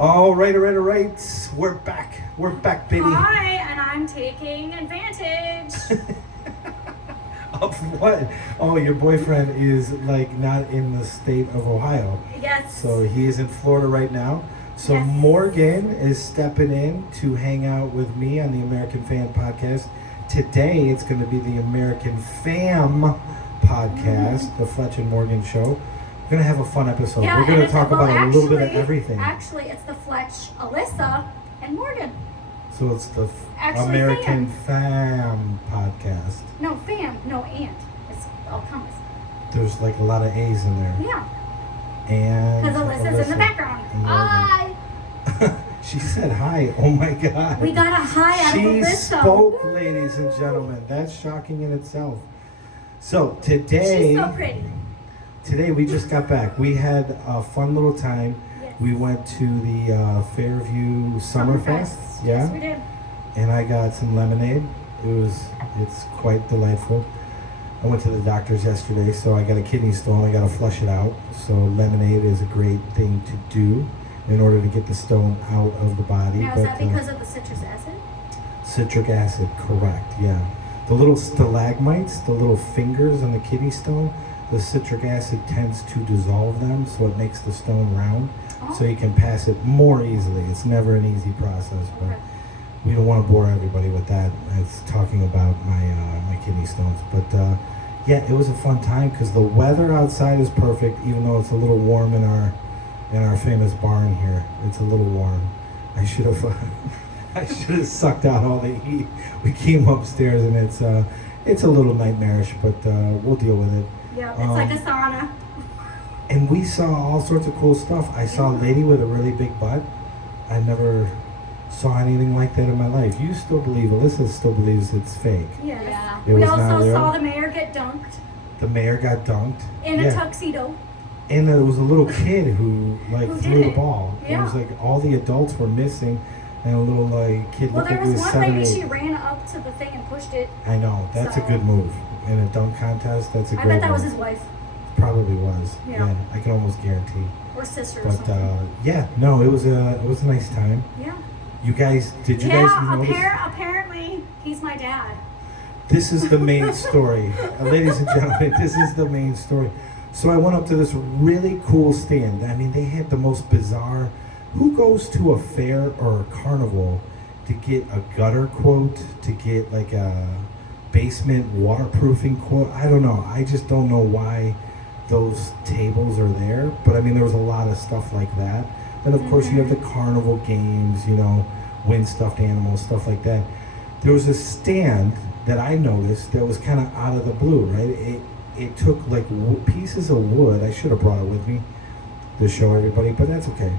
All right. We're back. We're back, baby. Hi, and I'm taking advantage. Of what? Oh, your boyfriend is like not in the state of Ohio. Yes. So he is in Florida right now. So Yes. Morgan is stepping in to hang out with me on the American Fan podcast. Today it's going to be the American F.A.M podcast, the Fletch and Morgan show. We're going to have a fun episode. Yeah, We're going to and talk well, about a little bit of everything. Actually, it's the Fletch, Alyssa, and Morgan. So it's the Actually, American F.A.M podcast. No, fam. No, and. It's all commas. There's like a lot of A's in there. Yeah. And Because Alyssa's in the background. and Morgan. Hi. She said hi. Oh my God. We got a hi out of She Alyssa. spoke, ladies and gentlemen. That's shocking in itself. So today, She's so pretty. today we just got back. We had a fun little time. Yes. We went to the Fairview Summerfest. Yeah. Yes, we did. And I got some lemonade. It's quite delightful. I went to the doctor's yesterday, so I got a kidney stone. I got to flush it out. So lemonade is a great thing to do in order to get the stone out of the body. Now, is that because of the citrus acid? Citric acid, correct, yeah. The little stalagmites, the little fingers on the kidney stone, the citric acid tends to dissolve them, so it makes the stone round, so you can pass it more easily. It's never an easy process, but Okay. we don't want to bore everybody with that. It's talking about my kidney stones. But yeah, it was a fun time because the weather outside is perfect, even though it's a little warm in our famous barn here. It's a little warm. I should have I should have sucked out all the heat. We came upstairs and it's a little nightmarish, but we'll deal with it. Yeah, it's like a sauna. And we saw all sorts of cool stuff. I saw a lady with a really big butt. I never saw anything like that in my life. You still believe, Alyssa still believes it's fake. Yes. Yeah. It We was not also real? saw the mayor get dunked The mayor got dunked. in a Yeah. tuxedo. And there was a little kid who Who threw did the it? ball. It Yeah. was like all the adults were missing, and a little kid Well, looked there like he was was one 7, lady, 8. she ran up to the thing and pushed it. I know, that's a So- good move. In a dunk contest, that's a I great bet that was move. his wife Probably was. Yeah. I can almost guarantee. or sister or But something. yeah, no, it was a nice time. Yeah. You guys, did you guys notice? Apparently, he's my dad. This is the main story. Ladies and gentlemen, this is the main story. So I went up to this really cool stand. I mean, they had the most bizarre. Who goes to a fair or a carnival to get a gutter quote, to get like a basement waterproofing quote? I don't know. I just don't know why those tables are there. But I mean, there was a lot of stuff like that. Then of course you have the carnival games, win stuffed animals, stuff like that. There was a stand that I noticed that was kind of out of the blue, right? It took like pieces of wood. I should have brought it with me to show everybody, but that's okay.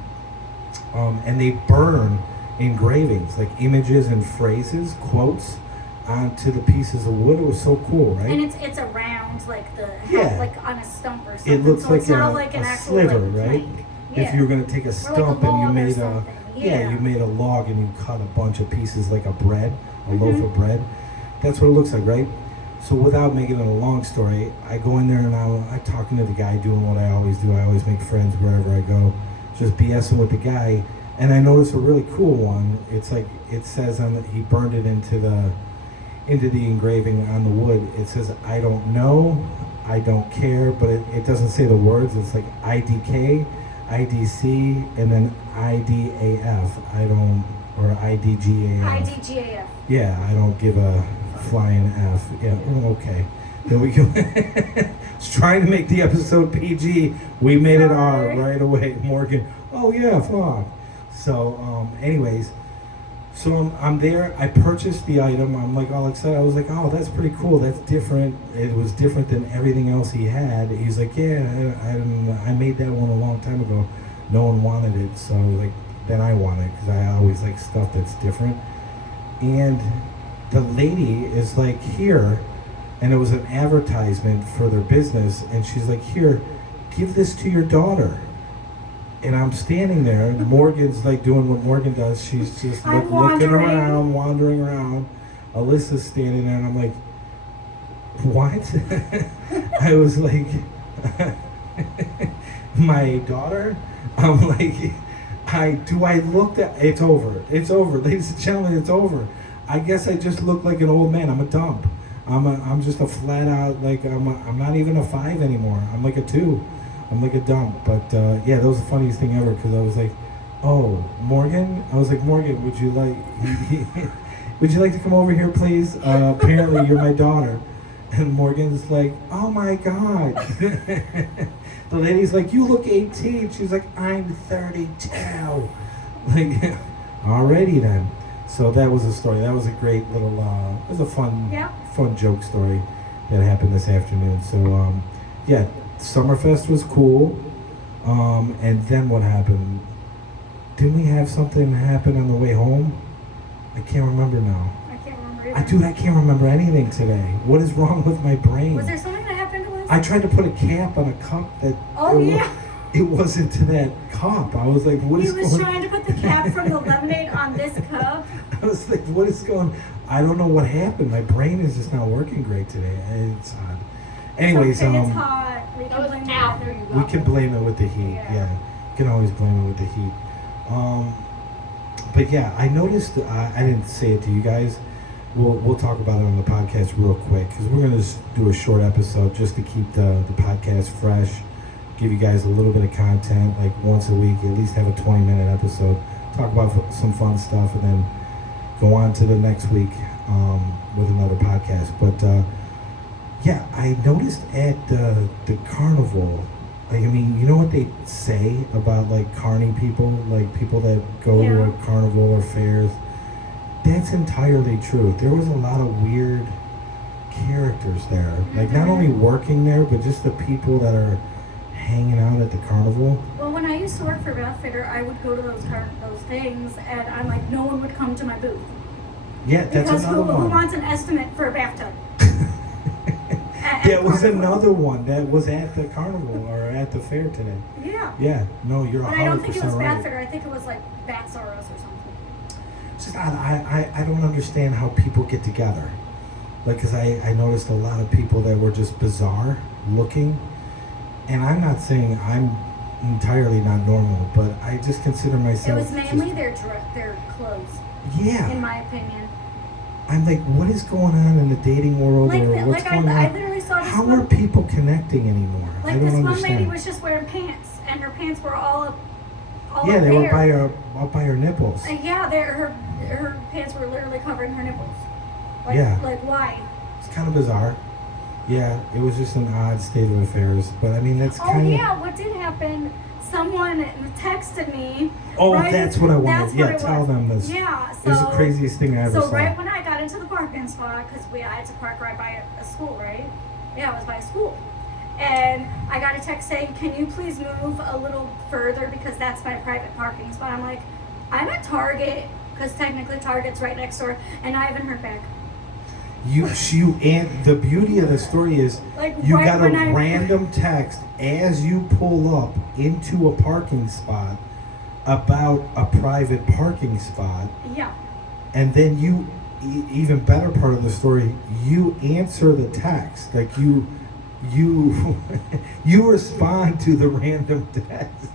And they burn engravings, like images and phrases, quotes, onto the pieces of wood. It was so cool, right? And it's a round, like Yeah. like on a stump or something. It looks so like it's not a, like an a actual sliver, like, right? plank. If Yeah. you were going to take a Or stump like a and you log or made a something. you made a log and you cut a bunch of pieces like a bread, a loaf Mhm. of bread. That's what it looks like, right? So without making it a long story, I go in there and I'm talking to the guy, doing what I always do. I always make friends wherever I go, just BSing with the guy. And I noticed a really cool one. It's like it says he burned it into the engraving on the wood. It says, "I don't know, I don't care," but it doesn't say the words. It's like IDK, IDC, and then IDAF. Or IDGAF. IDGAF. Yeah, I don't give a flying F. Yeah, okay. There we go. Was trying to make the episode PG. We made it R Sorry. right away. Morgan, oh yeah, fuck. So, anyways, so I'm there. I purchased the item. I'm like all excited. I was like, oh, that's pretty cool. That's different. It was different than everything else he had. He's like, yeah, I made that one a long time ago. No one wanted it, so I was like, then I want it because I always like stuff that's different. And the lady is like, here, and it was an advertisement for their business, and she's like, here, give this to your daughter. And I'm standing there, and Morgan's like doing what Morgan does. She's just I'm looking wandering. around, wandering around. Alyssa's standing there, and I'm like, what? I was like, my daughter? I'm like, I looked at it's over. It's over. Ladies and gentlemen, it's over. I guess I just look like an old man. I'm a dump. I'm just a flat out like I'm not even a 5 anymore. I'm like a 2. I'm like a dump. But yeah, that was the funniest thing ever because I was like, "Oh, Morgan." I was like, "Morgan, would you like would you like to come over here, please? Apparently, you're my daughter." And Morgan's like, "Oh my God." The lady's like, "You look 18." She's like, "I'm 32." Like, alrighty then. So that was a story. That was a great little, it was a fun joke story that happened this afternoon. So, yeah, Summerfest was cool. And then what happened? Didn't we have something happen on the way home? I can't remember now. I can't remember either. Dude, I can't remember anything today. What is wrong with my brain? Was there something that happened to us? I tried to put a cap on a cup that it wasn't to that cup. I was like, what is going on? He was trying to put the cap from the lemonade on this cup. I was like, what is going? I don't know what happened. My brain is just not working great today. It's odd. Anyways, okay, it's hot. We can blame it. We can blame it with the heat. Yeah. You can always blame it with the heat. But yeah, I noticed. I didn't say it to you guys. We'll talk about it on the podcast real quick because we're gonna just do a short episode just to keep the podcast fresh. Give you guys a little bit of content, like once a week. At least have a 20-minute episode. Talk about some fun stuff, and then go on to the next week with another podcast. But yeah, I noticed at the carnival. Like, I mean, you know what they say about like carny people, like people that go to a carnival or fairs. That's entirely true. There was a lot of weird characters there. Like not only working there, but just the people that are hanging out at the carnival. Well, when I used to work for Bath Fitter, I would go to those things, and I'm like, no one would come to my booth. Yeah, that's another one. Because who wants an estimate for a bathtub? That was another one that was at the carnival or at the fair today. Yeah. Yeah. No, you're 100% right. But I don't think it was Bath Fitter. I think it was like Bath Soros or something. It's just I don't understand how people get together. Like, because I noticed a lot of people that were just bizarre looking. And I'm not saying I'm entirely not normal, but I just consider myself. It was mainly their clothes. Yeah. In my opinion. I'm like, what is going on in the dating world? Like, or what's going on? I literally saw this. How are people connecting anymore? Like I don't this one understand. lady was just wearing pants, and her pants were all up. Yeah, up they were there. up by her nipples. Yeah, her pants were literally covering her nipples. Like, yeah. Like why? It's kind of bizarre. Yeah, it was just an odd state of affairs. But I mean, that's kind of. Oh yeah, what did happen? Someone texted me. Oh, right? that's what I wanted. That's Yeah, tell them this. Yeah, it was the craziest thing I ever saw. So right when I got into the parking spot, because I had to park right by a school, right? Yeah, it was by a school. And I got a text saying, "Can you please move a little further because that's my private parking spot?" I'm like, I'm at Target, because technically Target's right next door, and I haven't heard back. And the beauty of the story is like you right got a random text as you pull up into a parking spot about a private parking spot. Yeah. And then you, even better part of the story, you answer the text. Like you respond to the random text.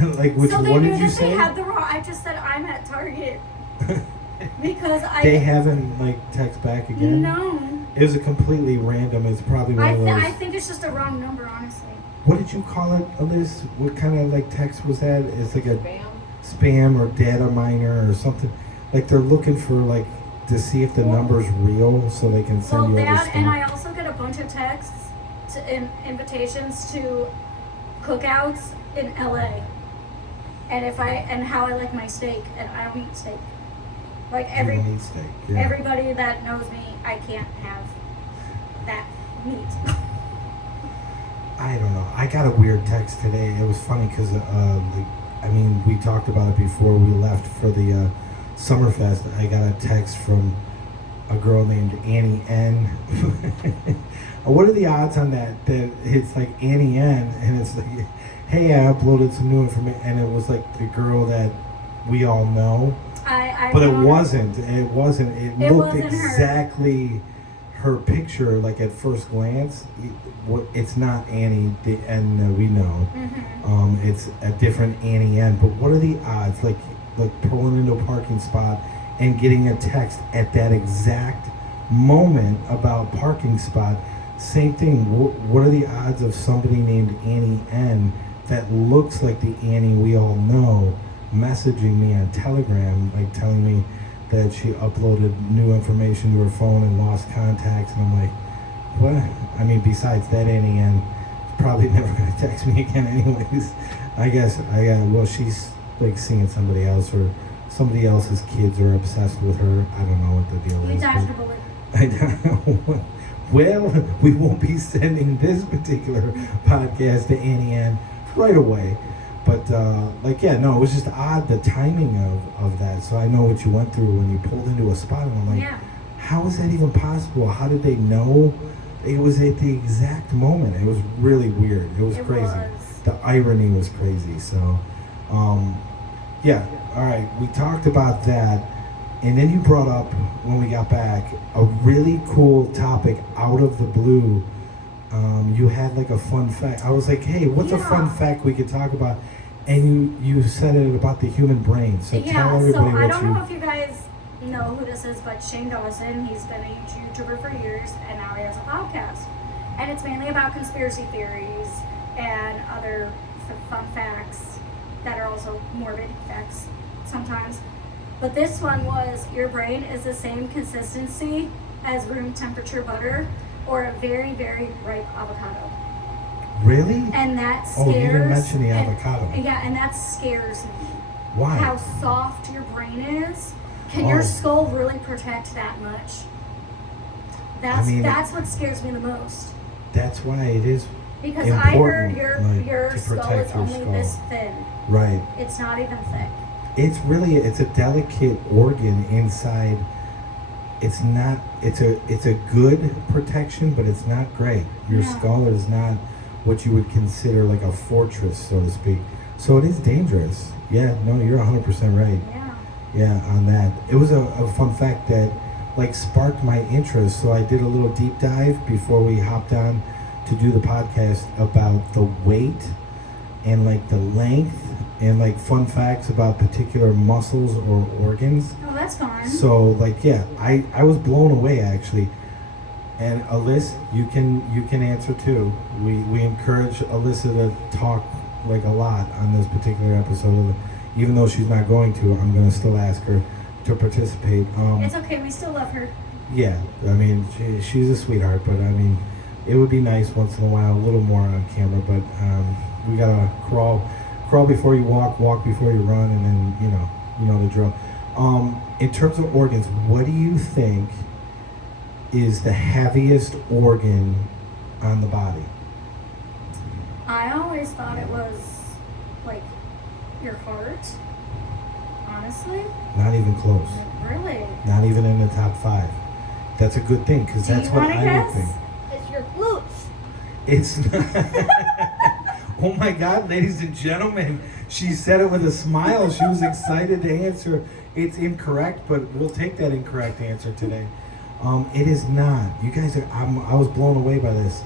Like, which, so they what knew did you that say? They had the wrong. I just said I'm at Target. Because They haven't like text back again? No. It was a completely random. It's probably one of those. I think it's just a wrong number, honestly. What did you call it, Alyssa? What kind of like text was that? It's like a spam or data miner or something. Like they're looking for like to see if the number's real so they can send you other stuff. And I also get a bunch of texts invitations to cookouts in LA. And how I like my steak, and I don't eat steak. Like everybody that knows me, I can't have that meat. I don't know. I got a weird text today. It was funny because, we talked about it before we left for the Summerfest. I got a text from a girl named Annie N. What are the odds on that? That it's like Annie N. and it's like, hey, I uploaded some new information, and it was like the girl that we all know. But it wasn't. It looked exactly her picture, like at first glance, it's not Annie the N that we know. It's a different Annie N. But what are the odds, like pulling into a parking spot and getting a text at that exact moment about parking spot? Same thing. What are the odds of somebody named Annie N that looks like the Annie we all know messaging me on Telegram, like telling me that she uploaded new information to her phone and lost contacts? And I'm like, what? I mean, besides that, Annie N is probably never going to text me again anyways. I guess, well, she's like seeing somebody else, or somebody else's kids are obsessed with her. I don't know what the deal You is. dodged a bullet. I don't know. Well, we won't be sending this particular podcast to Annie Ann right away. But, it was just odd, the timing of that. So I know what you went through when you pulled into a spot, and I'm like, Yeah. how is that even possible? How did they know? It was at the exact moment. It was really weird. It was crazy. The irony was crazy. So, all right. We talked about that. And then you brought up, when we got back, a really cool topic out of the blue. You had like a fun fact. I was like, hey, what's a fun fact we could talk about? And you said it about the human brain. So tell everybody so I what don't know if you guys know who this is, but Shane Dawson, he's been a YouTuber for years, and now he has a podcast. And it's mainly about conspiracy theories and other fun facts that are also morbid facts sometimes. But this one was, your brain is the same consistency as room temperature butter or a very, very ripe avocado. Really? And that scares... Oh, you didn't mention the avocado. And that scares me. Why? How soft your brain is. Can your skull really protect that much? That's what scares me the most. That's why it is because I heard important, your skull is only this thin. Right. It's not even thick. It's a delicate organ inside. It's a good protection, but it's not great. Your skull is not what you would consider like a fortress, so to speak. So it is dangerous. Yeah, no, you're 100% right. Yeah, on that. It was a fun fact that like sparked my interest. So I did a little deep dive before we hopped on to do the podcast about the weight and like the length and like fun facts about particular muscles or organs. Oh, that's fun. So like, I was blown away actually. And Alyssa, you can answer too. We encourage Alyssa to talk like a lot on this particular episode. Even though she's not going to, I'm going to still ask her to participate. It's okay, we still love her. Yeah, I mean, she's a sweetheart, but I mean, it would be nice once in a while, a little more on camera, but we gotta crawl before you walk before you run, and then, you know the drill. In terms of organs, what do you think is the heaviest organ on the body? I always thought it was like your heart, honestly. Not even close. Really? Not even in the top 5. That's a good thing, because that's what I would think. It's your glutes. It's not. Oh my God, ladies and gentlemen, she said it with a smile. She was excited to answer. It's incorrect, but we'll take that incorrect answer today. It is not. You guys are, I was blown away by this.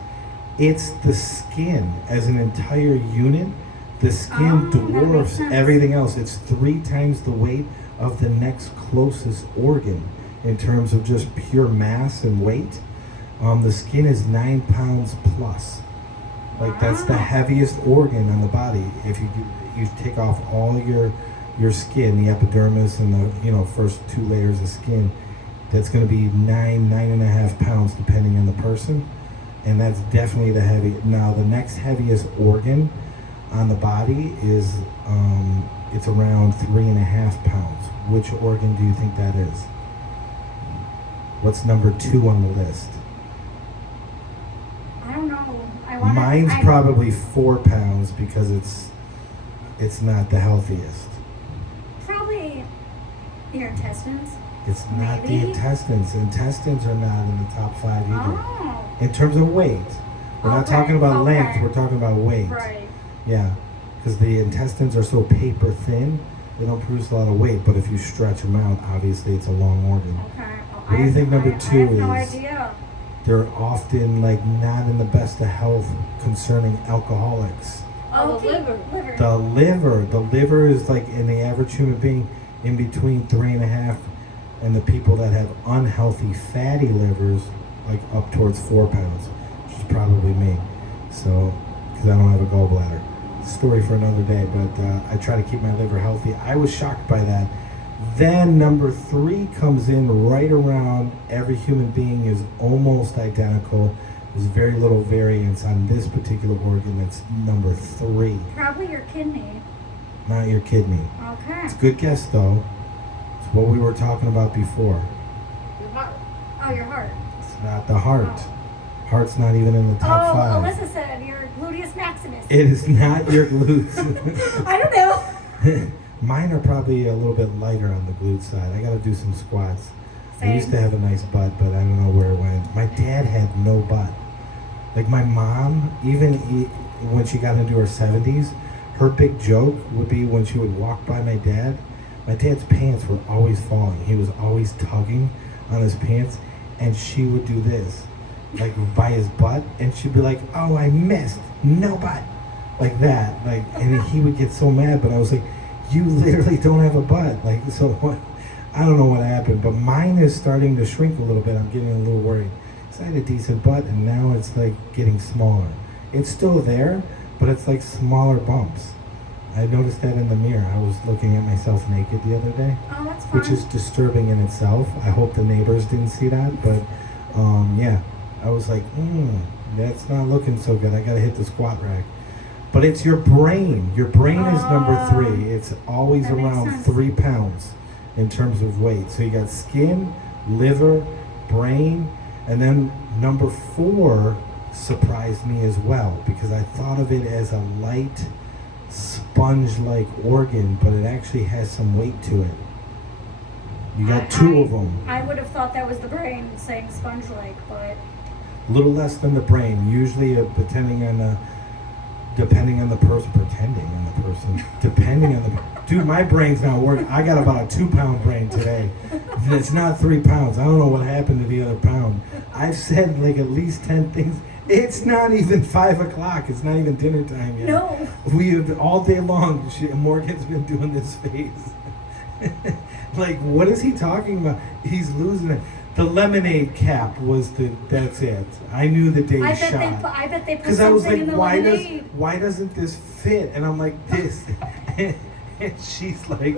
It's the skin as an entire unit. The skin dwarfs everything else. It's 3 times the weight of the next closest organ in terms of just pure mass and weight. The skin is 9 pounds plus. Like that's the heaviest organ on the body. If you take off all your skin, the epidermis and the first 2 layers of skin, that's going to be 9.5 pounds depending on the person, and that's definitely the heavy. Now the next heaviest organ on the body is it's around 3.5 pounds. Which organ do you think that is? What's number 2 on the list? I don't know. Mine's probably 4 pounds because it's not the healthiest. Probably your intestines. It's not the intestines. Intestines are not in the top 5 either. Oh. In terms of weight. We're not talking about length, we're talking about weight. Right. Yeah, because the intestines are so paper thin, they don't produce a lot of weight, but if you stretch them out, obviously it's a long organ. Okay. What do you think number 2 is? I have no idea. They're often like not in the best of health concerning alcoholics. Oh, the liver. The liver is like in the average human being in between 3.5, and the people that have unhealthy fatty livers like up towards 4 pounds, which is probably me. So, because I don't have a gallbladder. Story for another day, but I try to keep my liver healthy. I was shocked by that. Then number 3 comes in right around every human being is almost identical. There's very little variance on this particular organ. That's number 3. Probably your kidney. Not your kidney. Okay. It's a good guess though. It's what we were talking about before. Your heart. Oh, your heart. It's not the heart. Heart's not even in the top 5. Alyssa said your gluteus maximus. It is not your glutes. I don't know. Mine are probably a little bit lighter on the glute side. I gotta do some squats. I used Same. to have a nice butt, but I don't know where it went. My dad had no butt. Like my mom, even when she got into her 70s, her big joke would be when she would walk by my dad's pants were always falling. He was always tugging on his pants, and she would do this, like by his butt, and she'd be like, "Oh, I missed, no butt," like that. Like, and he would get so mad, but I was like, "You literally don't have a butt." Like, so what? I don't know what happened, but mine is starting to shrink a little bit. I'm getting a little worried. So I had a decent butt, and now it's like getting smaller. It's still there, but it's like smaller bumps. I noticed that in the mirror. I was looking at myself naked the other day, Oh, that's fine. which is disturbing in itself. I hope the neighbors didn't see that, but yeah, I was like, that's not looking so good. I gotta hit the squat rack. But it's your brain. Your brain is number 3. It's always That makes around sense. 3 pounds in terms of weight. So you got skin, liver, brain, and then number 4 surprised me as well because I thought of it as a light sponge-like organ, but it actually has some weight to it. You got 2 of them. I would have thought that was the brain saying sponge-like, but A little less than the brain. Usually, depending on the dude, my brain's not working. I got about a 2-pound brain today. And it's not 3 pounds. I don't know what happened to the other pound. I've said like at least 10 things. It's not even 5 o'clock. It's not even dinner time yet. no. We have all day long. Morgan's been doing this face. Like, what is he talking about? He's losing it. The lemonade cap that's it. I knew the day I shot. bet they put Because I was something like, in the lemonade. why doesn't this fit? And I'm like, this. And she's like,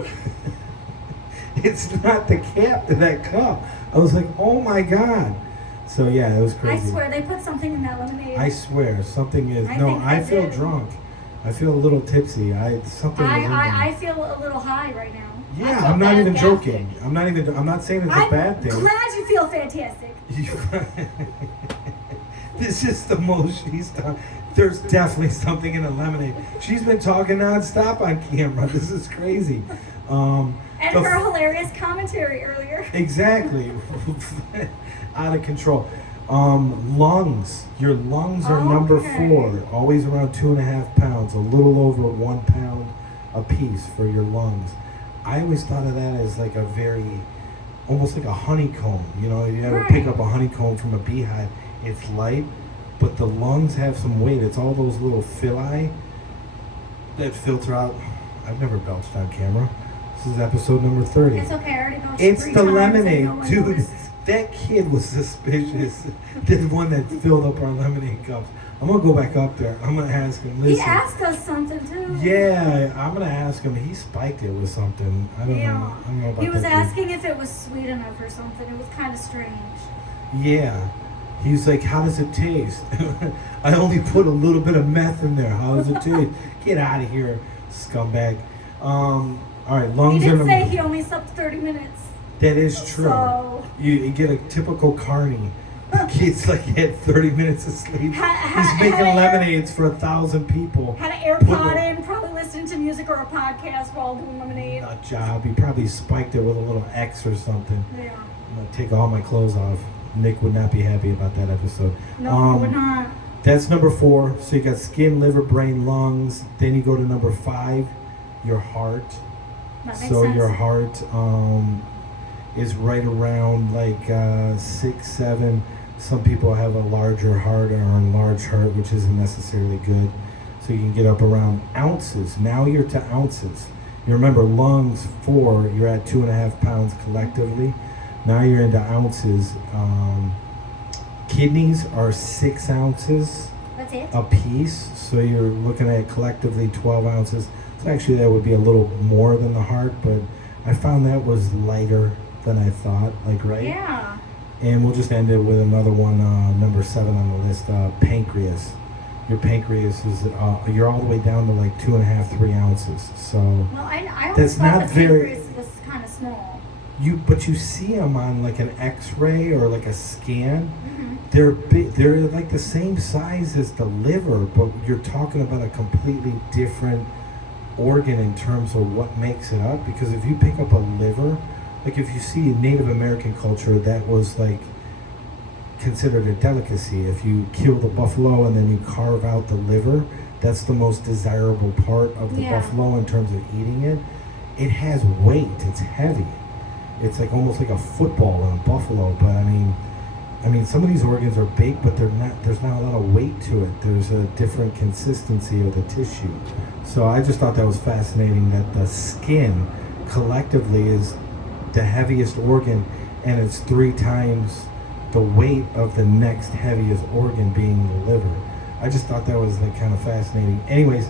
it's not the cap to that cup. I was like, oh my God. So yeah, it was I crazy. swear they put something in that lemonade. I swear, something is. I No, think I they feel did. drunk. I feel a little tipsy. Something is in there. I feel a little high right now. Yeah, feel I'm not even fantastic. joking. I'm not saying it's a I'm bad thing. glad you feel fantastic. This is the most she's done. There's definitely something in the lemonade. She's been talking nonstop on camera. This is crazy. And The her f- hilarious commentary earlier. Exactly. Out of control. Lungs. Your lungs are number Okay. 4. Always around 2.5 pounds. A little over 1 pound a piece for your lungs. I always thought of that as like almost like a honeycomb. You know, you ever pick Right. up a honeycomb from a beehive, it's light, but the lungs have some weight. It's all those little villi that filter out. I've never belched on camera. This is episode number 30. It's okay, I already know It's 3 the times lemonade, and no one dude. noticed. That kid was suspicious. The one that filled up our lemonade cups. I'm gonna go back up there. I'm gonna ask him. Listen. He asked us something too. Yeah, I'm gonna ask him. He spiked it with something. I don't know. I don't know about He was that dude. asking if it was sweet enough or something. It was kind of strange. Yeah. He's like, how does it taste? I only put a little bit of meth in there. How does it taste? Get out of here, scumbag. All right, He lungs did are say he only slept 30 minutes. That is true. So- You get a typical carny. The kid's like he had 30 minutes of sleep. He's making had- lemonades for 1,000 people. Had an AirPod in, probably listening to music or a podcast while doing lemonade. Nut job. He probably spiked it with a little X or something. Yeah. I'm gonna take all my clothes off. Nick would not be happy about that episode. No, we're not. That's number 4. So you got skin, liver, brain, lungs. Then you go to number 5, your heart. That makes So sense. your heart is right around like 6, 7. Some people have a larger heart or an enlarged heart, which isn't necessarily good. So you can get up around ounces. Now you're to ounces. You remember lungs 4, you're at 2.5 pounds collectively. Now you're into ounces. Kidneys are 6 ounces That's it. a piece. So you're looking at collectively 12 ounces. So actually that would be a little more than the heart, but I found that was lighter than I thought, like, right? Yeah. And we'll just end it with another one, number 7 on the list, pancreas. Your pancreas is, you're all the way down to like 2.5, 3 ounces. So Well, I always That's thought not the very- pancreas was kind of small. but you see them on like an X-ray or like a scan. Mm-hmm. They're big. They're like the same size as the liver, but you're talking about a completely different organ in terms of what makes it up. Because if you pick up a liver, like if you see Native American culture, that was like considered a delicacy. If you kill the buffalo and then you carve out the liver, that's the most desirable part of the Yeah. buffalo in terms of eating it. It has weight. It's heavy. It's like almost like a football in a buffalo. But I mean, some of these organs are big, but they're not. There's not a lot of weight to it. There's a different consistency of the tissue. So I just thought that was fascinating that the skin collectively is the heaviest organ, and it's 3 times the weight of the next heaviest organ being the liver. I just thought that was like kind of fascinating. Anyways,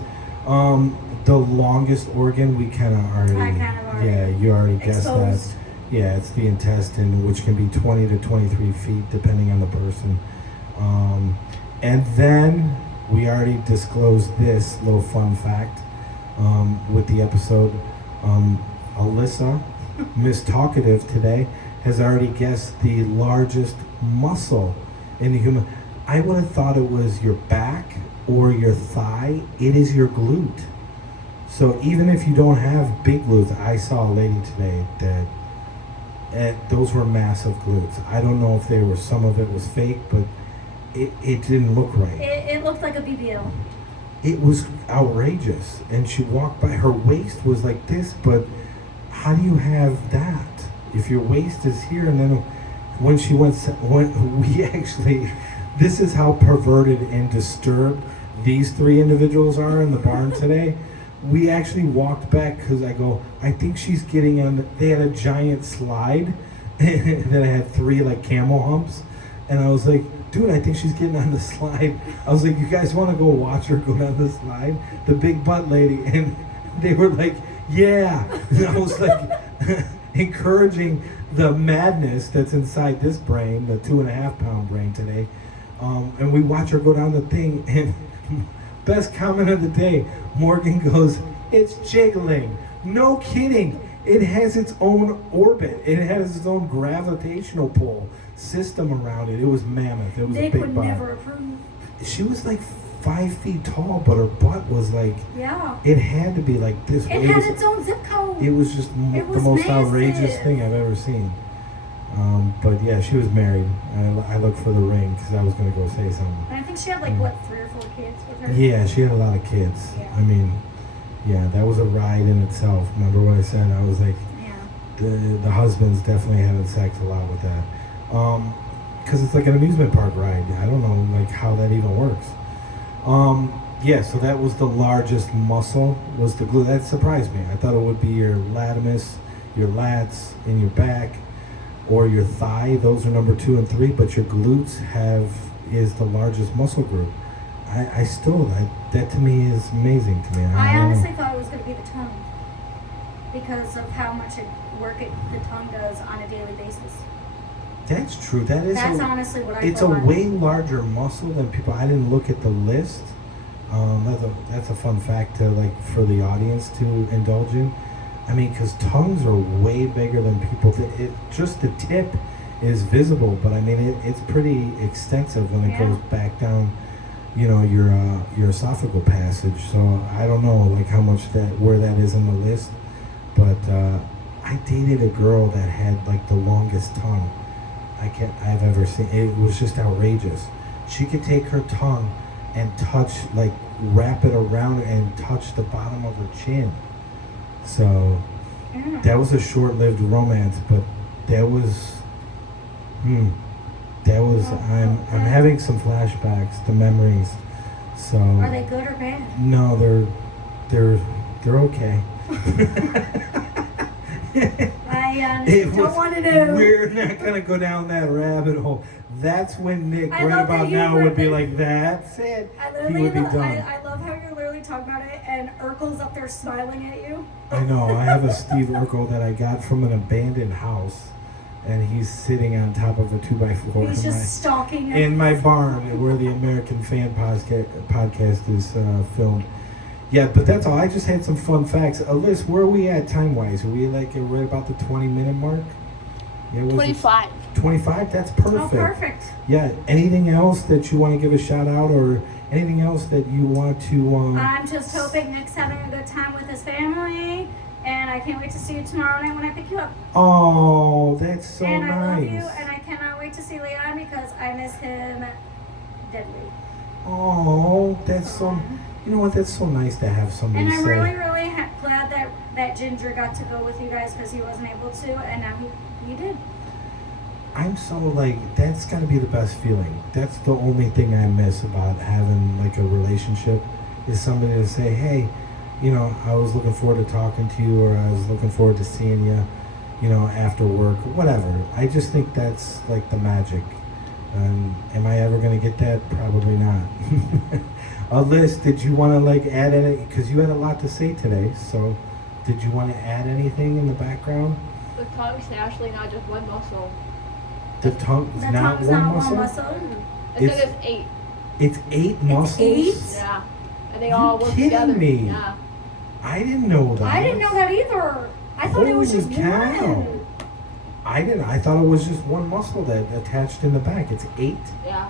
the longest organ we kind of already. I kind of already Yeah, you already guessed exposed. that. Yeah, it's the intestine, which can be 20 to 23 feet depending on the person. And then we already disclosed this little fun fact with the episode. Alyssa, Miss Talkative today, has already guessed the largest muscle in the human. I would have thought it was your back or your thigh. It is your glute. So even if you don't have big glutes, I saw a lady today that those were massive glutes. I don't know if they were, some of it was fake, but it didn't look right. It looked like a BBL. It was outrageous. And she walked by, her waist was like this, but how do you have that? If your waist is here, and then when she went we actually, this is how perverted and disturbed these 3 individuals are in the barn today. We actually walked back because I go, I think she's getting on, they had a giant slide that had 3 like camel humps. And I was like, dude, I think she's getting on the slide. I was like, you guys want to go watch her go down the slide? The big butt lady. And they were like, yeah. And I was like, encouraging the madness that's inside this brain, the 2.5 pound brain today. And we watch her go down the thing, and best comment of the day, Morgan goes, it's jiggling. No kidding. It has its own orbit. It has its own gravitational pull system around it. It was mammoth. It was They a big would butt. never approve. She was like 5 feet tall, but her butt was like, Yeah. it had to be like this. It had its own zip code. It was just It the was most outrageous massive. thing I've ever seen. But yeah, she was married. I looked for the ring because I was going to go say something. And I think she had like, what, 3 or 4 kids with her? Yeah, she had a lot of kids. Yeah. I mean, yeah, that was a ride in itself. Remember what I said? I was like, Yeah. the husband's definitely having sex a lot with that. Because it's like an amusement park ride. I don't know like how that even works. Yeah, so that was the largest muscle, was the glute. That surprised me. I thought it would be your latimus, your lats, and your back, or your thigh. Those are number 2 and 3, but your glutes is the largest muscle group. I still, that to me is amazing to me. I don't know. honestly thought it was going to be the tongue because of how much the tongue does on a daily basis. That's true. That's honestly what I It's a thought. way larger muscle than people. I didn't look at the list. That's a fun fact to like for the audience to indulge in. I mean, because tongues are way bigger than people. Just the tip is visible, but I mean it's pretty extensive when it Yeah. goes back down. You know, your esophageal passage. So I don't know like how much where that is in the list, but I dated a girl that had like the longest tongue I've ever seen. It was just outrageous. She could take her tongue and touch, like, wrap it around and touch the bottom of her chin. So Yeah. that was a short-lived romance, but that was, That was Oh, I'm okay. having some flashbacks to memories. So Are they good or bad? no, they're okay. I honestly don't want to know. We're not gonna go down that rabbit hole. That's when Nick, I right love that about you now, were would be the- like, "That's it." I He literally would be love, done. I love how you're literally talking about it and Urkel's up there smiling at you. I know. I have a Steve Urkel that I got from an abandoned house, and he's sitting on top of a 2x4 He's just stalking in you. my barn where the American Fan podcast is filmed. Yeah, but that's all. I just had some fun facts. Alyssa, where are we at time-wise? Are we like right about the 20-minute mark? Yeah, was it 25. 25? That's Oh, perfect. perfect. Yeah. Anything else that you want to give a shout out, or anything else that you want to? I'm just hoping Nick's having a good time with his family, and I can't wait to see you tomorrow night when I pick you up. Oh, that's so and nice. I love you, and I cannot wait to see Leon because I miss him deadly. Oh, that's so. You know what? That's so nice to have somebody And I'm say. really, really glad that Ginger got to go with you guys because he wasn't able to, and now he did. I'm so like, that's got to be the best feeling. That's the only thing I miss about having like a relationship, is somebody to say, hey, you know, I was looking forward to talking to you, or I was looking forward to seeing you, you know, after work, whatever. I just think that's like the magic. And am I ever going to get that? Probably not. Alyssa, did you want to like add any, because you had a lot to say today, so did you want to add anything in the background? The tongue's naturally not just one muscle. The tongue is The not tongue's one not muscle? one muscle. It It's- said it's 8. It's 8 muscles? 8? Yeah. And they You all work kidding together. me? Yeah. I didn't know that. I didn't know that either. I thought it was Holy just cow. one. I didn't. I thought it was just one muscle that attached in the back. It's 8. Yeah.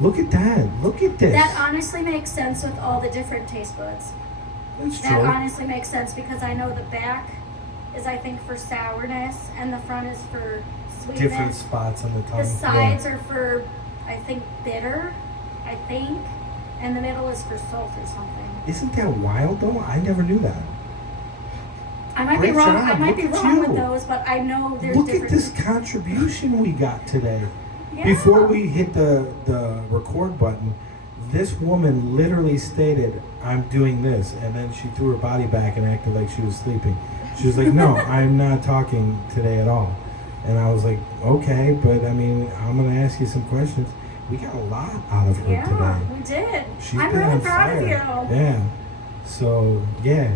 Look at that. Look at this. That honestly makes sense with all the different taste buds. That's That true. honestly makes sense because I know the back is, I think, for sourness and the front is for sweetness. Different spots on the tongue. The sides are for, I think, bitter, I think, and the middle is for salt or something. Isn't that wild though? I never knew that. I might Great be wrong. job. I might be Look at wrong you. with those, but I know there's Look different. at this contribution we got today. Yeah. Before we hit the record button, this woman literally stated, I'm doing this, and then she threw her body back and acted like she was sleeping. She was like, no, I'm not talking today at all. And I was like, okay, but I mean, I'm going to ask you some questions. We got a lot out of her Yeah, today. we did. She's I'm been really on proud fire. of you. Yeah. So, yeah,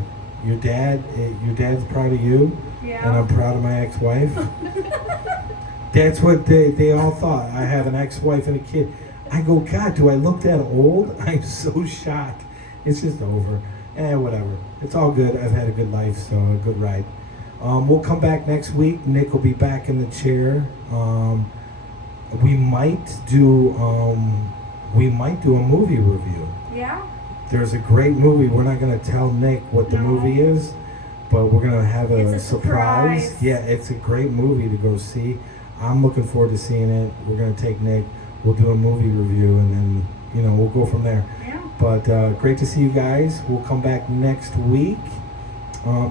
your dad's proud of you, and Yeah. I'm proud of my ex-wife. That's what they all thought. I have an ex-wife and a kid. I go, God, do I look that old? I'm so shocked. It's just over. Whatever. It's all good. I've had a good life, so a good ride. We'll come back next week. Nick will be back in the chair. We might do a movie review. Yeah. There's a great movie. We're not going to tell Nick what the No. movie is, but we're going to have a, It's a surprise. Yeah, it's a great movie to go see. I'm looking forward to seeing it. We're going to take Nick. We'll do a movie review, and then, you know, we'll go from there. Yeah. But great to see you guys. We'll come back next week.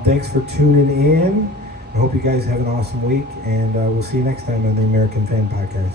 Thanks for tuning in. I hope you guys have an awesome week, and we'll see you next time on the American Fan Podcast.